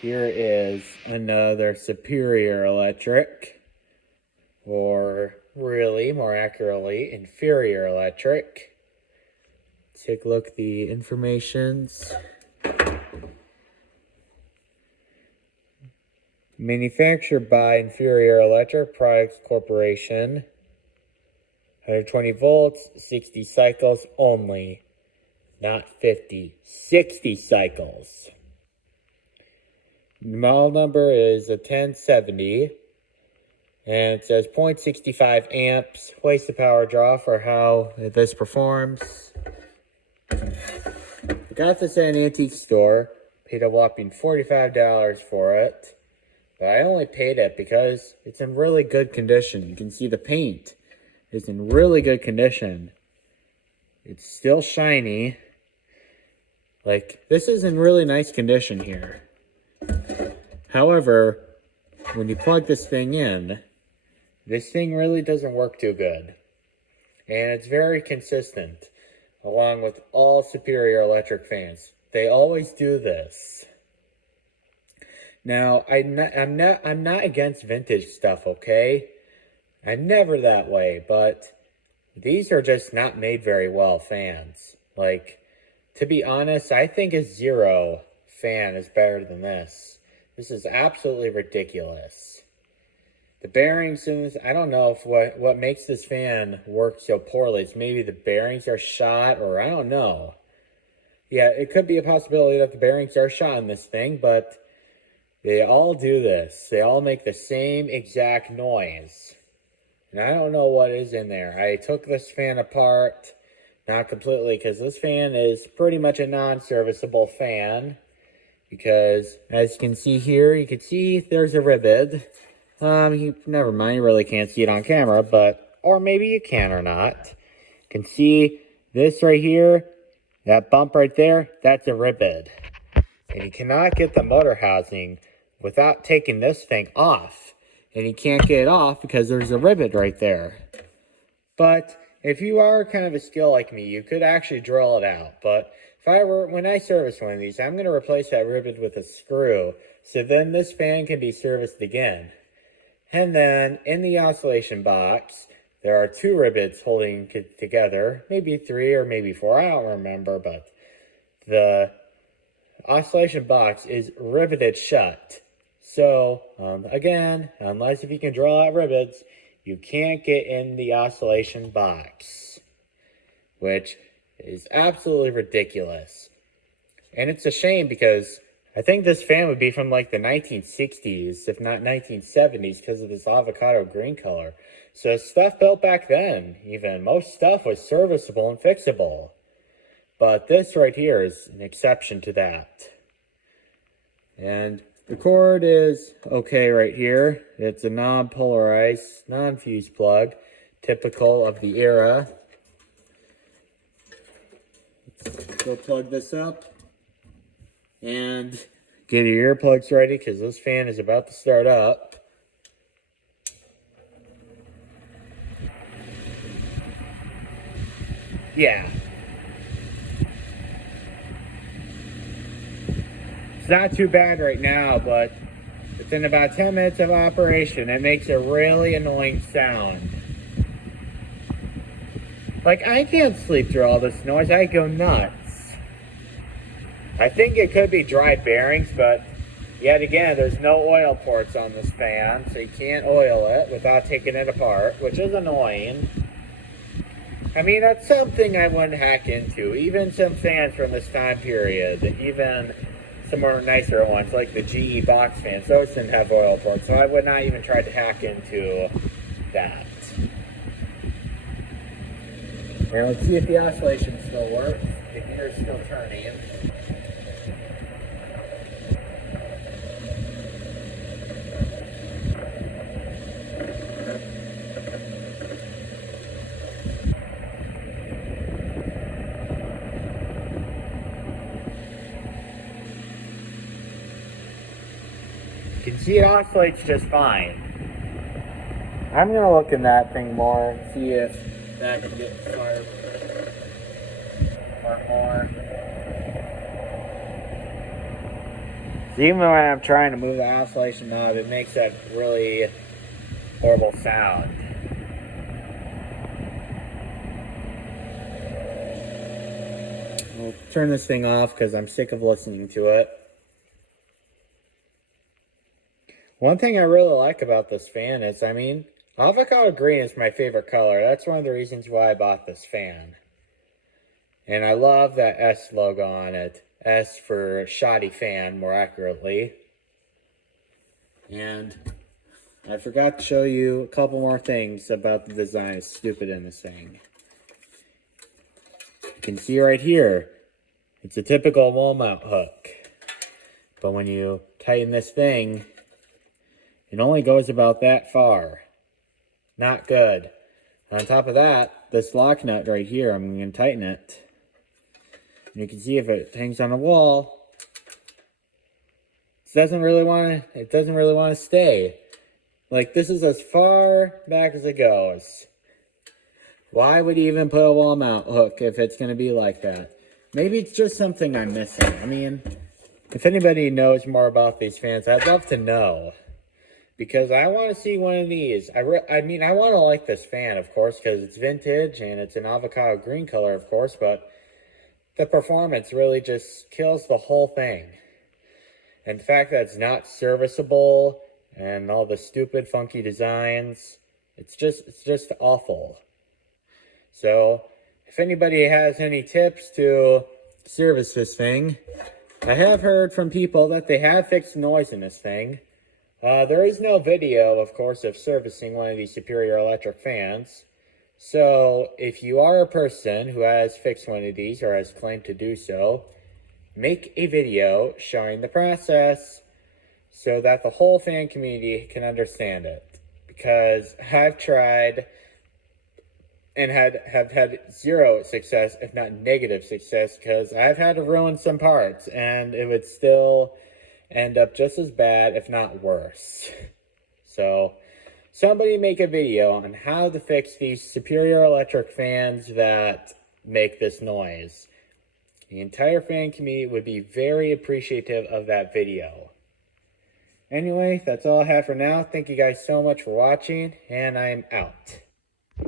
Here is another superior electric, or really, more accurately, inferior electric. Take a look at the informations. Manufactured by Inferior Electric Products Corporation. 120 volts, 60 cycles only. Not 50, 60 cycles. The model number is a 1070. And it says 0.65 amps. Wasted power draw for how this performs. I got this at an antique store. Paid a whopping $45 for it. But I only paid it because it's in really good condition. You can see the paint is in really good condition. It's still shiny. Like, this is in really nice condition here. However, when you plug this thing in, this thing really doesn't work too good. And it's very consistent, along with all Superior Electric fans. They always do this. Now, I'm not against vintage stuff, okay? I'm never that way, but these are just not made very well fans. Like, to be honest, I think a Zero fan is better than this. This is absolutely ridiculous. The bearings in this, I don't know if what makes this fan work so poorly. It's maybe the bearings are shot, or I don't know. Yeah, it could be a possibility that the bearings are shot in this thing, but they all do this. They all make the same exact noise. And I don't know what is in there. I took this fan apart, not completely, because this fan is pretty much a non-serviceable fan. Because, as you can see here, you can see there's a rivet. Never mind, you really can't see it on camera, but, or maybe you can or not. You can see this right here, that bump right there, that's a rivet. And you cannot get the motor housing without taking this thing off. And you can't get it off because there's a rivet right there. But if you are kind of a skill like me, you could actually drill it out. But when I service one of these, I'm going to replace that rivet with a screw. So then this fan can be serviced again. And then in the oscillation box, there are 2 rivets holding it together. Maybe 3 or maybe 4, I don't remember. But the oscillation box is riveted shut. So, again, unless if you can draw out rivets, you can't get in the oscillation box, which is absolutely ridiculous. And it's a shame because I think this fan would be from like the 1960s, if not 1970s, because of this avocado green color. So stuff built back then, even, most stuff was serviceable and fixable. But this right here is an exception to that. And the cord is okay right here. It's a non-polarized, non-fuse plug, typical of the era. Let's go plug this up and get your earplugs ready because this fan is about to start up. Yeah. It's not too bad right now, but within about 10 minutes of operation, it makes a really annoying sound. Like, I can't sleep through all this noise. I go nuts. I think it could be dry bearings, but yet again, there's no oil ports on this fan, so you can't oil it without taking it apart, which is annoying. I mean, that's something I wouldn't hack into. Even some fans from this time period, even some more nicer ones, like the GE box fans, those didn't have oil ports, so I would not even try to hack into that. Now let's see if the oscillation still works. The gear's still turning. You can see it oscillates just fine. I'm going to look in that thing more and see if that can get fired or more. Even when I'm trying to move the oscillation knob, it makes that really horrible sound. I'll turn this thing off because I'm sick of listening to it. One thing I really like about this fan is, avocado green is my favorite color. That's one of the reasons why I bought this fan. And I love that S logo on it. S for shoddy fan, more accurately. And I forgot to show you a couple more things about the design. It's stupid in this thing. You can see right here, it's a typical wall mount hook. But when you tighten this thing, it only goes about that far. Not good. On top of that, this lock nut right here, I'm going to tighten it. And you can see if it hangs on the wall, it doesn't really want to stay. Like, this is as far back as it goes. Why would you even put a wall mount hook if it's going to be like that? Maybe it's just something I'm missing. I mean, if anybody knows more about these fans, I'd love to know. Because I want to see one of these. I want to like this fan, of course, because it's vintage and it's an avocado green color, of course, but the performance really just kills the whole thing. And the fact that it's not serviceable and all the stupid, funky designs, it's just awful. So, if anybody has any tips to service this thing, I have heard from people that they have fixed noise in this thing. There is no video, of course, of servicing one of these Superior electric fans. So, if you are a person who has fixed one of these or has claimed to do so, make a video showing the process so that the whole fan community can understand it. Because I've tried and have had zero success, if not negative success, because I've had to ruin some parts, and it would still end up just as bad, if not worse. So, somebody make a video on how to fix these Superior electric fans that make this noise. The entire fan community would be very appreciative of that video. Anyway, that's all I have for now. Thank you guys so much for watching, and I'm out.